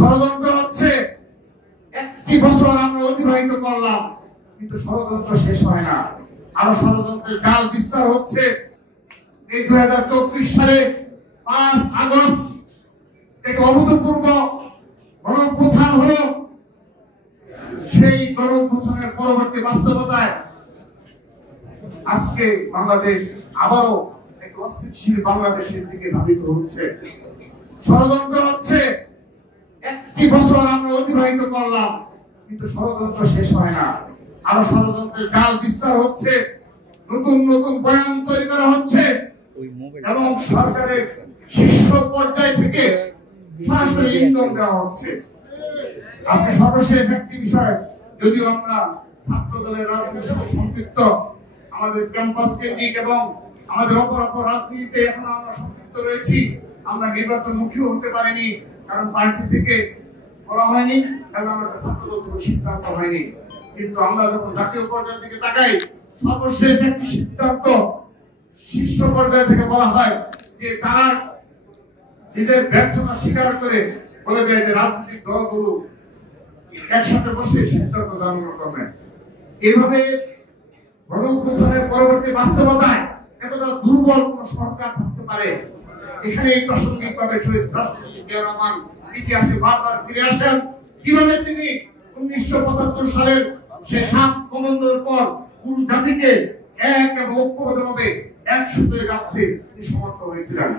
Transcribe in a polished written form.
ষড়যন্ত্র হচ্ছে। একটি বছর আমরা অতিবাহিত করলাম, কিন্তু ষড়যন্ত্র শেষ হয় না, আরো ষড়যন্ত্রের জাল বিস্তার হচ্ছে। এই 2024 সালে 5 আগস্ট থেকে অভূতপূর্ব গণঅভ্যুত্থান হলো। সেই গণঅভ্যুত্থানের পরবর্তী বাস্তবতায় আজকে বাংলাদেশ আবারও এক অস্থিতিশীল বাংলাদেশের দিকে ধাবিত হচ্ছে। ষড়যন্ত্র হচ্ছে। একটি বছর আমরা অতিবাহিত করলাম, কিন্তু ষড়যন্ত্র শেষ হয় না, আরো ষড়যন্ত্রের জাল বিস্তার হচ্ছে। নতুন নতুন বয়ান তৈরি করা হচ্ছে এবং সরকারের শীর্ষ পর্যায় থেকে সরাসরি ইন্ধন দেওয়া হচ্ছে। আপনি সর্বশেষ একটি বিষয়, যদিও আমরা ছাত্র দলের রাজনীতির সাথে সম্পৃক্ত, আমাদের ক্যাম্পাস কেন্দ্রিক এবং আমাদের অপর রাজনীতিতে এখন আমরা সম্পৃক্ত রয়েছি। আমরা নির্বাচনমুখী হতে পারিনি, কারণ পার্টি থেকে বলা হয়নি এবং আমাদের ছাত্র দল থেকে সিদ্ধান্ত হয়নি। কিন্তু আমরা যখন জাতীয় পর্যায়ের দিকে তাকাই, সর্বশেষ একটি সিদ্ধান্ত শীর্ষ পর্যায় থেকে বলা হয় যে তারা নিজের ব্যর্থতা স্বীকার করে বলে দেয় যে রাজনৈতিক দলগুলো একসাথে বসে সিদ্ধান্ত গ্রহণ করবেন। এইভাবে গণঅভ্যুত্থানের পরবর্তী বাস্তবতায় এতটা দুর্বল কোন সরকার থাকতে পারে, এখানে এই প্রাসঙ্গিকভাবে শহীদ রাষ্ট্রপতি জিয়া রহমান ইতিহাসে বারবার ফিরে আসেন। কিভাবে তিনি 1975 সালের সে 7 কমান্ডোর পর পুরো জাতিকে এক এবং ঐক্যবদ্ধভাবে একসাথে রাখতে তিনি সমর্থ হয়েছিলেন।